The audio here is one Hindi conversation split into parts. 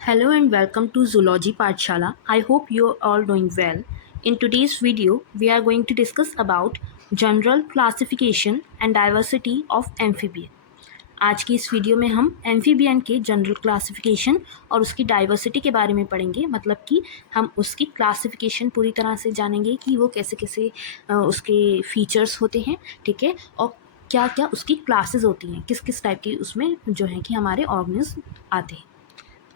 Hello and welcome to Zoology Pathshala. I hope you're all doing well. In today's video, we are going to discuss about general classification and diversity of amphibian. आज की इस वीडियो में हम एम्फीबियन के जनरल क्लासिफिकेशन और उसकी डाइवर्सिटी के बारे में पढ़ेंगे, मतलब कि हम उसकी क्लासिफिकेशन पूरी तरह से जानेंगे कि वो कैसे कैसे उसके फीचर्स होते हैं, ठीक है, और क्या क्या उसकी क्लासेस होती हैं, किस किस टाइप की उसमें जो है कि हमारे ऑर्गेनिज्म आते हैं।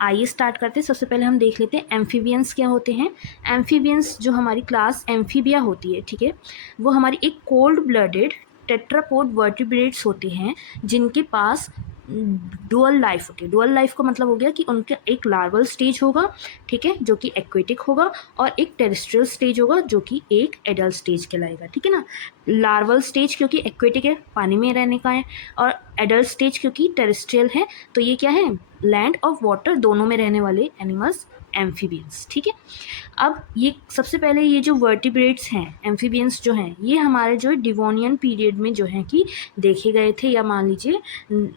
आइए स्टार्ट करते हैं। सबसे पहले हम देख लेते हैं एम्फीबियंस क्या होते हैं। एम्फीबियंस जो हमारी क्लास एम्फीबिया होती है, ठीक है, वो हमारी एक कोल्ड ब्लडेड टेट्रापोड वर्टिब्रेट्स होते हैं जिनके पास डुअल लाइफ होती है। डुअल लाइफ का मतलब हो गया कि उनका एक लार्वल स्टेज होगा, ठीक है, जो कि एक्वेटिक होगा, और एक टेरेस्ट्रियल स्टेज होगा जो कि एक एडल्ट स्टेज कहलाएगा, ठीक है ना। लार्वल स्टेज क्योंकि एक्वेटिक है, पानी में रहने का है, और एडल्ट स्टेज क्योंकि टेरेस्ट्रियल है, तो ये क्या है, लैंड और वाटर दोनों में रहने वाले एनिमल्स एम्फीबियंस, ठीक है। अब ये सबसे पहले ये जो वर्टिब्रेट्स हैं एम्फीबियंस जो हैं, ये हमारे जो डिवोनियन पीरियड में जो है कि देखे गए थे, या मान लीजिए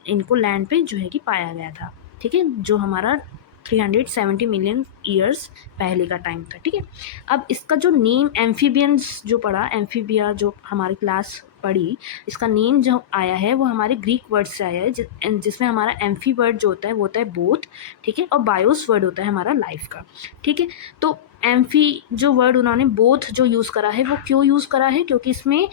इनको लैंड पे जो है कि पाया गया था, ठीक है, जो हमारा 370 मिलियन ईयर्स पहले का टाइम था, ठीक है। अब इसका जो नेम एम्फीबियंस जो पढ़ा, एम्फीबिया जो हमारी क्लास पढ़ी, इसका नेम जो आया है वो हमारे ग्रीक वर्ड से आया है, जिसमें हमारा एम्फी वर्ड जो होता है वो होता है बोथ, ठीक है, और बायोस वर्ड होता है हमारा लाइफ का, ठीक है। तो एम्फी जो वर्ड उन्होंने बोथ जो यूज़ करा है, वो क्यों यूज़ करा है, क्योंकि इसमें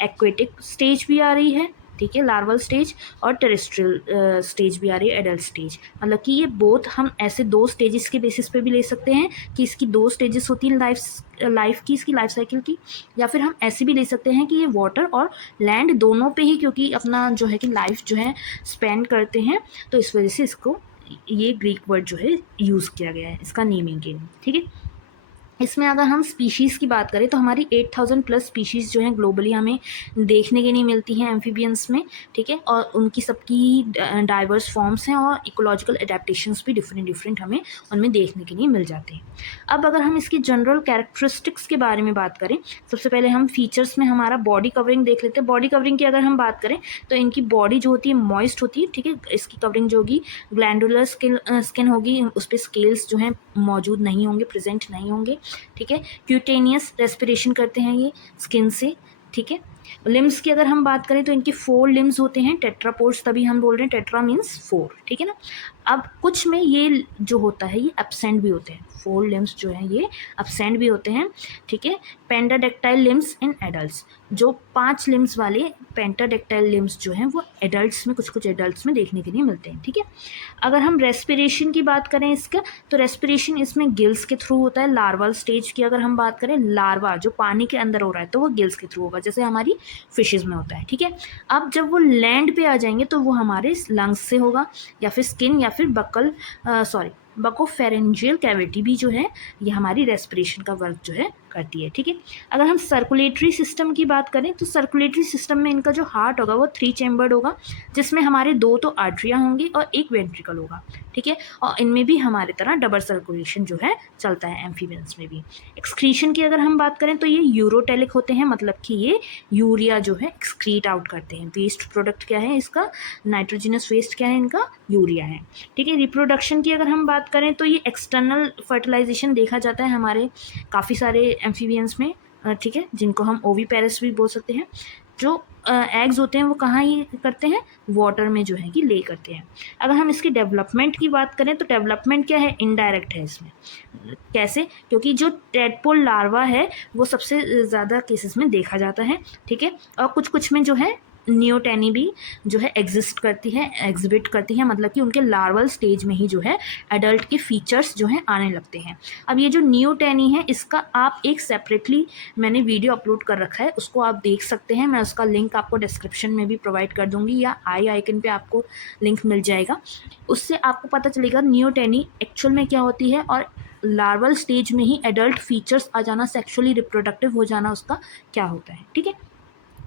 एक्वेटिक स्टेज भी आ रही है, ठीक है, लार्वल स्टेज, और टेरेस्ट्रियल स्टेज भी आ रही है, एडल्ट स्टेज। मतलब कि ये बोथ हम ऐसे दो स्टेजेस के बेसिस पे भी ले सकते हैं कि इसकी दो स्टेजेस होती हैं लाइफ की, इसकी लाइफ साइकिल की, या फिर हम ऐसे भी ले सकते हैं कि ये वाटर और लैंड दोनों पे ही क्योंकि अपना जो है कि लाइफ जो है स्पेंड करते हैं, तो इस वजह से इसको ये ग्रीक वर्ड जो है यूज़ किया गया है इसका नेमिंग के लिए, ठीक है। इसमें अगर हम स्पीशीज़ की बात करें तो हमारी 8000 प्लस स्पीशीज़ जो हैं ग्लोबली हमें देखने के लिए मिलती हैं एम्फीबियंस में, ठीक है, और उनकी सबकी डाइवर्स फॉर्म्स हैं और इकोलॉजिकल एडेप्टेशंस भी डिफरेंट हमें उनमें देखने के लिए मिल जाते हैं। अब अगर हम इसकी जनरल कैरेक्टरिस्टिक्स के बारे में बात करें, सबसे पहले हम फीचर्स में हमारा बॉडी कवरिंग देख लेते हैं। बॉडी कवरिंग की अगर हम बात करें तो इनकी बॉडी जो होती है मॉइस्ट होती है, ठीक है, इसकी कवरिंग जो होगी ग्लैंडुलर स्किन होगी, उस पर स्केल्स जो हैं मौजूद नहीं होंगे, प्रेजेंट नहीं होंगे, ठीक है। क्यूटेनियस रेस्पिरेशन करते हैं ये स्किन से, ठीक है। लिम्स की अगर हम बात करें तो इनके 4 लिम्स होते हैं, टेट्रापोड्स, तभी हम बोल रहे हैं टेट्रा मीन्स 4, ठीक है ना। अब कुछ में ये जो होता है ये एब्सेंट भी होते हैं, 4 लिम्स जो हैं ये एब्सेंट भी होते हैं, ठीक है। पेंटाडेक्टाइल लिम्स इन एडल्ट्स, जो 5 लिम्स वाले पेंटाडेक्टाइल लिम्स जो हैं वो एडल्ट्स में, कुछ एडल्ट्स में देखने के लिए मिलते हैं, ठीक है। अगर हम रेस्पिरेशन की बात करें इसका, तो रेस्पिरेशन इसमें गिल्स के थ्रू होता है। लार्वल स्टेज की अगर हम बात करें, लार्वा जो पानी के अंदर हो रहा है तो वो गिल्स के थ्रू होगा, जैसे हमारी फिशेज में होता है, ठीक है। अब जब वो लैंड पे आ जाएंगे तो वो हमारे लंग्स से होगा, या फिर स्किन, या फिर बकोफेरेंजियल कैविटी भी जो है ये हमारी रेस्पिरेशन का वर्क जो है करती है, ठीक है। अगर हम सर्कुलेटरी सिस्टम की बात करें तो सर्कुलेटरी सिस्टम में इनका जो हार्ट होगा वो 3 चैम्बर्ड होगा, जिसमें हमारे 2 तो आर्टरिया होंगी और एक वेंट्रिकल होगा, ठीक है, और इनमें भी हमारे तरह डबल सर्कुलेशन जो है चलता है एम्फीबियंस में भी। एक्सक्रीशन की अगर हम बात करें तो ये यूरोटेलिक होते हैं, मतलब कि ये यूरिया जो है एक्सक्रीट आउट करते हैं। वेस्ट प्रोडक्ट क्या है इसका, नाइट्रोजिनस वेस्ट क्या है इनका, यूरिया है, ठीक है। रिप्रोडक्शन की अगर हम बात करें तो ये एक्सटर्नल फर्टिलाइजेशन देखा जाता है हमारे काफ़ी सारे एम्फीबियंस में, ठीक है, जिनको हम ओवीपेरस भी बोल सकते हैं। जो एग्स होते हैं वो कहाँ ही करते हैं, वाटर में जो है कि ले करते हैं। अगर हम इसकी डेवलपमेंट की बात करें तो डेवलपमेंट क्या है, इनडायरेक्ट है इसमें। कैसे, क्योंकि जो टेडपोल लार्वा है वो सबसे ज़्यादा केसेस में देखा जाता है, ठीक है, और कुछ में जो है नियोटेनी भी जो है एग्जिस्ट करती है, एग्जिबिट करती है, मतलब कि उनके लार्वल स्टेज में ही जो है एडल्ट के फीचर्स जो हैं आने लगते हैं। अब ये जो नियोटेनी है इसका आप एक सेपरेटली मैंने वीडियो अपलोड कर रखा है, उसको आप देख सकते हैं, मैं उसका लिंक आपको डिस्क्रिप्शन में भी प्रोवाइड कर दूँगी, या आई आइकन पे आपको लिंक मिल जाएगा, उससे आपको पता चलेगा नियोटेनी एक्चुअल में क्या होती है, और लार्वल स्टेज में ही एडल्ट फीचर्स आ जाना, सेक्सुअली रिप्रोडक्टिव हो जाना उसका क्या होता है, ठीक है।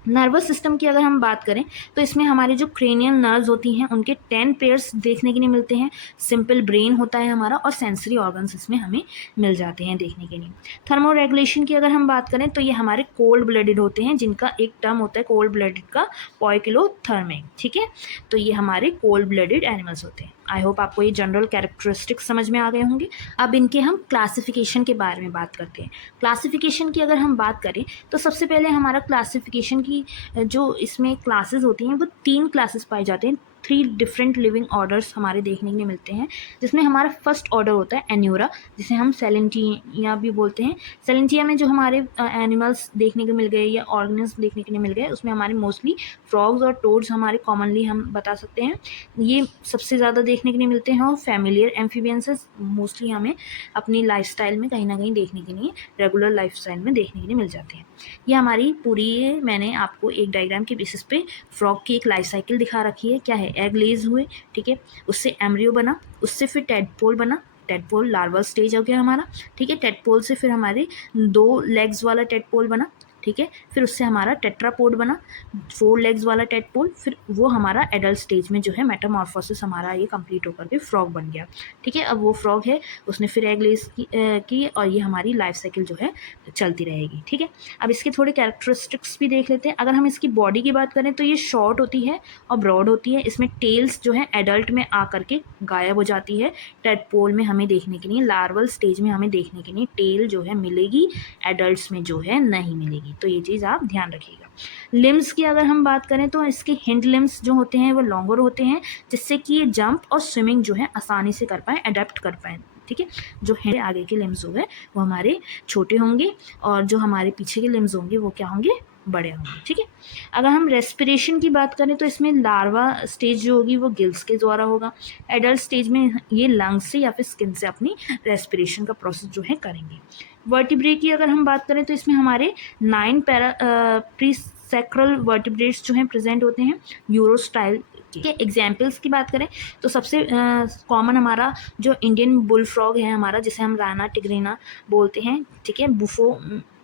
नर्वस सिस्टम की अगर हम बात करें तो इसमें हमारे जो क्रेनियल नर्व्स होती हैं उनके 10 पेयर्स देखने के लिए मिलते हैं। सिंपल ब्रेन होता है हमारा, और सेंसरी ऑर्गन्स इसमें हमें मिल जाते हैं देखने के लिए। थर्मो रेगुलेशन की अगर हम बात करें तो ये हमारे कोल्ड ब्लडेड होते हैं, जिनका एक टर्म होता है कोल्ड ब्लडेड का पोइकिलोथर्मिक, ठीक है, तो ये हमारे कोल्ड ब्लडेड एनिमल्स होते हैं। आई होप आपको ये जनरल कैरेक्टरिस्टिक्स समझ में आ गए होंगे। अब इनके हम क्लासिफिकेशन के बारे में बात करते हैं। क्लासिफिकेशन की अगर हम बात करें तो सबसे पहले हमारा क्लासिफिकेशन की जो इसमें क्लासेस होती हैं वो 3 क्लासेस पाए जाते हैं। 3 डिफरेंट लिविंग ऑर्डर्स हमारे देखने के लिए मिलते हैं, जिसमें हमारा फर्स्ट ऑर्डर होता है एन्यूरा, जिसे हम सेलेंटिया भी बोलते हैं। सेलेंटिया में जो हमारे एनिमल्स देखने को मिल गए या ऑर्गेनिज्म देखने के लिए मिल गए, उसमें हमारे मोस्टली फ्रॉग्स और टोड्स हमारे कॉमनली हम बता सकते हैं, ये सबसे ज़्यादा देखने के लिए मिलते हैं। और फैमिलियर एम्फीबियंस मोस्टली हमें अपनी लाइफस्टाइल में कहीं ना कहीं देखने के लिए, रेगुलर लाइफस्टाइल में देखने के लिए मिल जाते हैं। ये हमारी पूरी, मैंने आपको एक डायग्राम के बेसिस पे फ्रॉग की एक लाइफ साइकिल दिखा रखी है। क्या है, एग लेज हुए, ठीक है, उससे एम्ब्रियो बना, उससे फिर टेडपोल बना, टेडपोल लार्वल स्टेज हो गया हमारा, ठीक है। टेडपोल से फिर हमारे 2 लेग्स वाला टेडपोल बना, ठीक है। फिर उससे हमारा टेट्रापोड बना, 4 लेग्स वाला टेडपोल, फिर वो हमारा एडल्ट स्टेज में जो है मेटामॉर्फोसिस हमारा ये कंप्लीट होकर के फ्रॉग बन गया, ठीक है। अब वो फ्रॉग है, उसने फिर एग लेज की और ये हमारी लाइफ साइकिल जो है चलती रहेगी, ठीक है। अब इसके थोड़े कैरेक्टरिस्टिक्स भी देख लेते हैं। अगर हम इसकी बॉडी की बात करें तो ये शॉर्ट होती है और ब्रॉड होती है। इसमें टेल्स जो है एडल्ट में आ करके गायब हो जाती है। टेडपोल में हमें देखने के लिए, लार्वल स्टेज में हमें देखने के लिए टेल जो है मिलेगी, एडल्ट्स में जो है नहीं मिलेगी, तो ये चीज़ आप ध्यान रखिएगा। लिम्स की अगर हम बात करें तो इसके हिंड लिम्स जो होते हैं वो लॉन्गर होते हैं, जिससे कि ये जंप और स्विमिंग जो है आसानी से कर पाएँ, अडेप्ट कर पाएँ, ठीक है। जो है आगे के लिम्स हो गए वो हमारे छोटे होंगे और जो हमारे पीछे के लिम्स होंगे वो क्या होंगे, बड़े होंगे, ठीक है। अगर हम रेस्पिरेशन की बात करें तो इसमें लार्वा स्टेज जो होगी वो गिल्स के द्वारा होगा। एडल्ट स्टेज में ये लंग्स से या फिर स्किन से अपनी रेस्पिरेशन का प्रोसेस जो है करेंगे। वर्टिब्रे की अगर हम बात करें तो इसमें हमारे 9 प्रीसेक्रल वर्टिब्रेट्स जो हैं प्रेजेंट होते हैं यूरोस्टाइल के। एग्जाम्पल्स की बात करें तो सबसे कॉमन हमारा जो इंडियन बुल फ्रॉग है हमारा, जिसे हम राना टिग्रीना बोलते हैं, ठीक है। बुफो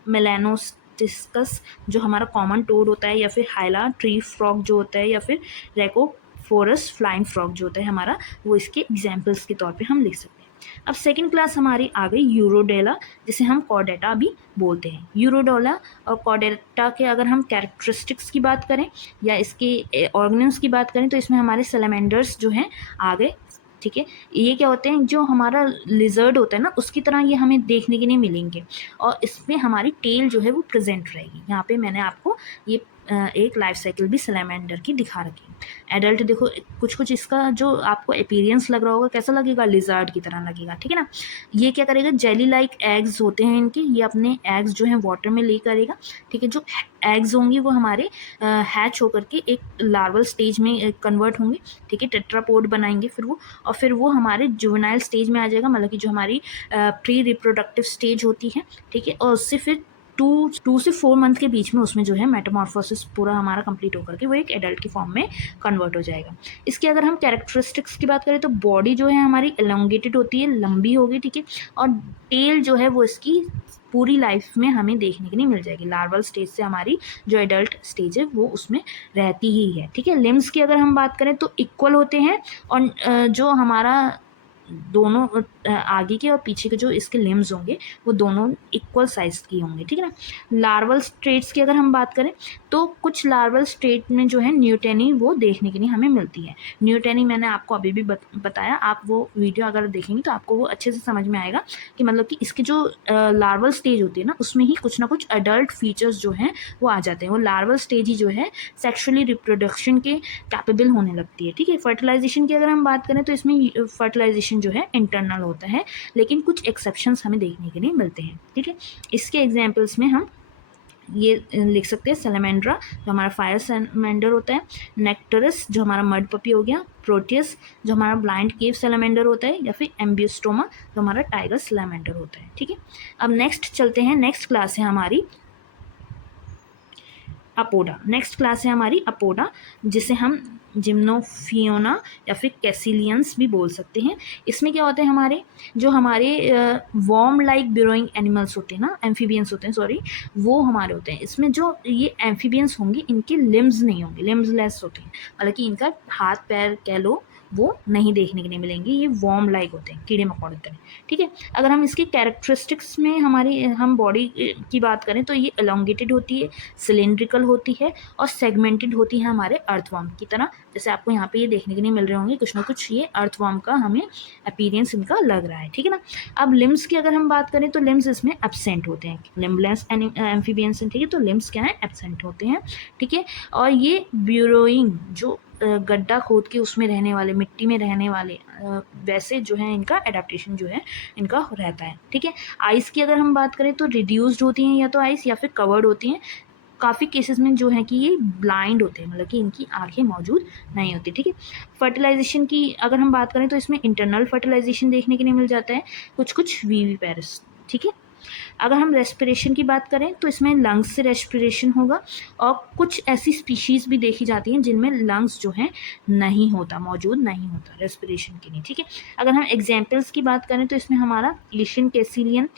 मेलानोस्टिकस जो हमारा कॉमन टोड होता है, या फिर हाइला ट्री फ्रॉग जो होता है, या फिर रेको फोरस फ्लाइंग फ्रॉग जो होता है हमारा, वो इसके एग्जाम्पल्स के तौर पे हम लिख सकते हैं। अब सेकंड क्लास हमारी आ गई यूरोडेला, जिसे हम कॉर्डेटा भी बोलते हैं। यूरोडेला और कॉर्डेटा के अगर हम कैरेक्टरिस्टिक्स की बात करें या इसके ऑर्गेनिज्म की बात करें तो इसमें हमारे सैलमेंडर्स जो हैं आ गए, ठीक है। ये क्या होते हैं, जो हमारा लिजर्ड होता है ना उसकी तरह ये हमें देखने के लिए मिलेंगे, और इसमें हमारी टेल जो है वो प्रेजेंट रहेगी। यहाँ पे मैंने आपको ये एक लाइफ साइकिल भी सैलमेंडर की दिखा रखी है। एडल्ट देखो कुछ कुछ इसका जो आपको अपीयरेंस लग रहा होगा कैसा लगेगा, लिजर्ड की तरह लगेगा, ठीक है ना। ये क्या करेगा, जेली लाइक एग्स होते हैं इनके, ये अपने एग्स जो हैं वाटर में ले करेगा, ठीक है। जो एग्स होंगी वो हमारे हैच होकर के एक लार्वल स्टेज में कन्वर्ट होंगे, ठीक है। टेट्रापोड बनाएंगे फिर वो, और फिर वो हमारे जुवेनाइल स्टेज में आ जाएगा, मतलब कि जो हमारी प्री रिप्रोडक्टिव स्टेज होती है, ठीक है। और उससे फिर 2 से 4 मंथ के बीच में उसमें जो है मेटामॉर्फोसिस पूरा हमारा कंप्लीट होकर के वो एक एडल्ट की फॉर्म में कन्वर्ट हो जाएगा। इसकी अगर हम कैरेक्टरिस्टिक्स की बात करें तो बॉडी जो है हमारी एलोंगेटेड होती है, लंबी होगी, ठीक है। और टेल जो है वो इसकी पूरी लाइफ में हमें देखने के लिए मिल जाएगी। लार्वल स्टेज से हमारी जो एडल्ट स्टेज है वो उसमें रहती ही है, ठीक है। लिम्स की अगर हम बात करें तो इक्वल होते हैं, और जो हमारा दोनों आगे के और पीछे के जो इसके लिम्स होंगे वो दोनों इक्वल साइज की होंगे, ठीक है ना। लार्वल स्टेट्स की अगर हम बात करें तो कुछ लार्वल स्टेट में जो है न्यूटेनी वो देखने के लिए हमें मिलती है। न्यूटेनी मैंने आपको अभी भी बताया, आप वो वीडियो अगर देखेंगे तो आपको वो अच्छे से समझ में आएगा कि मतलब कि इसके जो लार्वल स्टेज होती है ना उसमें ही कुछ ना कुछ अडल्ट फीचर्स जो हैं वो आ जाते हैं। वो लार्वल स्टेज ही जो है सेक्शुअली रिप्रोडक्शन के कैपेबल होने लगती है, ठीक है। फर्टिलाइजेशन की अगर हम बात करें तो इसमें फर्टिलाइजेशन जो है इंटरनल होता है, लेकिन कुछ एक्सेप्शंस हमें देखने के लिए मिलते हैं, ठीक है। इसके एग्जांपल्स में हम ये लिख सकते हैं, सैलमेंड्रा जो हमारा फायर सैलमेंडर होता है, नेक्टरस जो हमारा मड पपी हो गया, प्रोटियस जो हमारा ब्लाइंड केव सैलमेंडर होता है, या फिर एम्बियोस्टोमा जो हमारा टाइगर सैलमेंडर होता है, ठीक है। अब नेक्स्ट चलते हैं, नेक्स्ट क्लास है हमारी अपोडा। नेक्स्ट क्लास है हमारी अपोडा, जिसे हम जिम्नोफियोना या फिर कैसिलियंस भी बोल सकते हैं। इसमें क्या होते हैं, हमारे जो हमारे वॉर्म लाइक बिरोइंग एनिमल्स होते हैं ना, एम्फीबियंस होते हैं, सॉरी, वो हमारे होते हैं। इसमें जो ये एम्फीबियंस होंगे इनके लिम्स नहीं होंगे, लिम्स लेस होते हैं, मतलब कि इनका हाथ पैर कह लो वो नहीं देखने के लिए मिलेंगे। ये वॉर्म लाइक होते हैं, कीड़े मकोड़े तरह, ठीक है। अगर हम इसके कैरेक्टरिस्टिक्स में हम बॉडी की बात करें तो ये एलोंगेटेड होती है, सिलेंड्रिकल होती है और सेगमेंटेड होती है हमारे अर्थवॉर्म की तरह। जैसे आपको यहाँ पे ये देखने के लिए मिल रहे होंगे कुछ ना कुछ, ये अर्थवॉर्म का हमें अपीयरेंस इनका लग रहा है, ठीक है ना। अब लिम्स की अगर हम बात करें तो लिम्स इसमें एब्सेंट होते हैं, लिम्बलेस एम्फीबियंस, ठीक है। तो लिम्स क्या है, एब्सेंट होते हैं, ठीक है। और ये ब्यूरोइंग जो गड्ढा खोद के उसमें रहने वाले, मिट्टी में रहने वाले, वैसे जो है इनका एडाप्टेशन जो है इनका रहता है, ठीक है। आइस की अगर हम बात करें तो रिड्यूस्ड होती हैं या तो आइस, या फिर कवर्ड होती हैं। काफ़ी केसेस में जो है कि ये ब्लाइंड होते हैं, मतलब कि इनकी आंखें मौजूद नहीं होती, ठीक है। फर्टिलाइजेशन की अगर हम बात करें तो इसमें इंटरनल फर्टिलाइजेशन देखने के लिए मिल जाता है, कुछ कुछ विविपेरस, ठीक है। अगर हम रेस्पिरेशन की बात करें तो इसमें लंग्स से रेस्पिरेशन होगा, और कुछ ऐसी स्पीशीज़ भी देखी जाती हैं जिनमें लंग्स जो है नहीं होता, मौजूद नहीं होता रेस्पिरेशन के लिए, ठीक है। अगर हम एग्जाम्पल्स की बात करें तो इसमें हमारा एशियन कैसिलियन,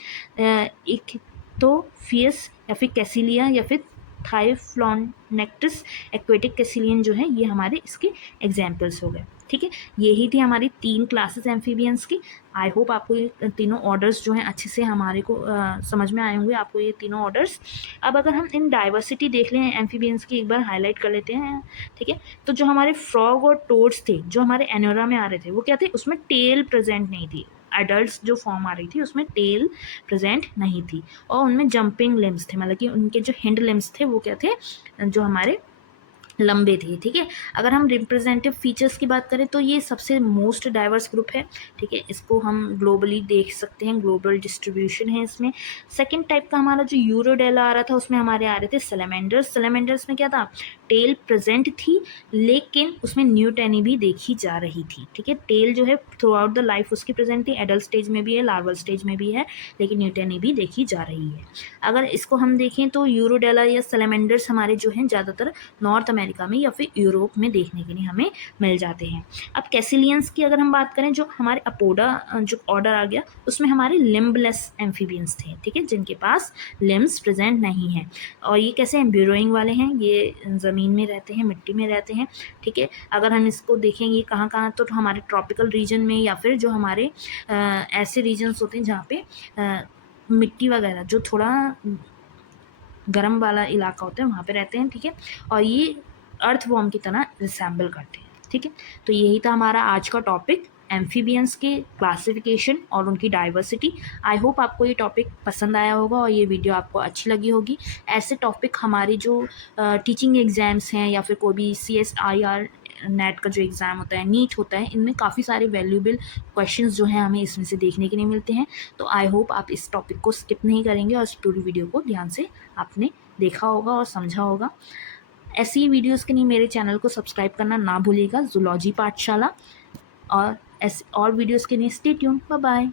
इक्थोफियस या फिर कैसिलिया या फिर थाइफ्लॉनेक्टिस एक्वेटिक कैसिलियन जो है, ये हमारे इसके एग्जाम्पल्स हो गए, ठीक है। यही थी हमारी 3 क्लासेस एम्फीबियंस की। आई होप आपको ये तीनों ऑर्डर्स जो हैं अच्छे से हमारे को समझ में आए होंगे, आपको ये तीनों ऑर्डर्स। अब अगर हम इन डाइवर्सिटी देख लें एम्फीबियंस की, एक बार हाईलाइट कर लेते हैं, ठीक है। तो जो हमारे फ्रॉग और टोड्स थे, जो हमारे एनोरा में आ रहे थे, वो क्या थे, उसमें टेल प्रेजेंट नहीं थी। एडल्ट्स जो फॉर्म आ रही थी उसमें टेल प्रेजेंट नहीं थी, और उनमें जंपिंग लिम्स थे, मतलब कि उनके जो हिंड लिम्स थे वो क्या थे, जो हमारे लंबे थे, ठीक है। अगर हम रिप्रेजेंटेटिव फीचर्स की बात करें तो ये सबसे मोस्ट डाइवर्स ग्रुप है, ठीक है। इसको हम ग्लोबली देख सकते हैं, ग्लोबल डिस्ट्रीब्यूशन है इसमें। सेकंड टाइप का हमारा जो यूरोडेला आ रहा था उसमें हमारे आ रहे थे सैलमेंडर्स। सैलमेंडर्स में क्या था, टेल प्रेजेंट थी लेकिन उसमें न्यूटेनी भी देखी जा रही थी, ठीक है। टेल जो है थ्रू आउट द लाइफ उसकी प्रेजेंट थी, एडल्ट स्टेज में भी है, लार्वल स्टेज में भी है, लेकिन न्यूटेनी भी देखी जा रही है। अगर इसको हम देखें तो यूरोडेला या सैलमेंडर्स हमारे जो हैं ज़्यादातर नॉर्थ अमेरिका में या फिर यूरोप में देखने के लिए हमें मिल जाते हैं। अब कैसिलियंस की अगर हम बात करें, जो हमारे अपोडा जो ऑर्डर आ गया उसमें हमारे लिम्बलेस एम्फीबियंस थे, ठीक है, जिनके पास लिम्स प्रेजेंट नहीं हैं। और ये कैसे हैं, ब्यूरोइंग वाले हैं, ये ज़मीन में रहते हैं, मिट्टी में रहते हैं, ठीक है। अगर हम इसको देखेंगे कहाँ कहाँ, तो हमारे ट्रॉपिकल रीजन में या फिर जो हमारे ऐसे रीजन्स होते हैं जहाँ पे मिट्टी वगैरह जो थोड़ा गर्म वाला इलाका होता है वहाँ पे रहते हैं, ठीक है। और ये अर्थवॉर्म की तरह रिसेंबल करते हैं, ठीक है। तो यही था हमारा आज का टॉपिक, एम्फीबियंस के क्लासिफिकेशन और उनकी डाइवर्सिटी। आई होप आपको ये टॉपिक पसंद आया होगा और ये वीडियो आपको अच्छी लगी होगी। ऐसे टॉपिक हमारी जो टीचिंग एग्ज़ाम्स हैं या फिर कोई भी CSIR नेट का जो एग्ज़ाम होता है, नीट होता है, इनमें काफ़ी सारे वैल्यूएबल क्वेश्चंस जो हैं हमें इसमें से देखने के लिए मिलते हैं। तो आई होप आप इस टॉपिक को स्किप नहीं करेंगे और इस पूरी वीडियो को ध्यान से आपने देखा होगा और समझा होगा। ऐसी वीडियोस के लिए मेरे चैनल को सब्सक्राइब करना ना भूलिएगा, जूलॉजी पाठशाला। और ऐसे और वीडियोस के लिए स्टे ट्यून, बाय बाय।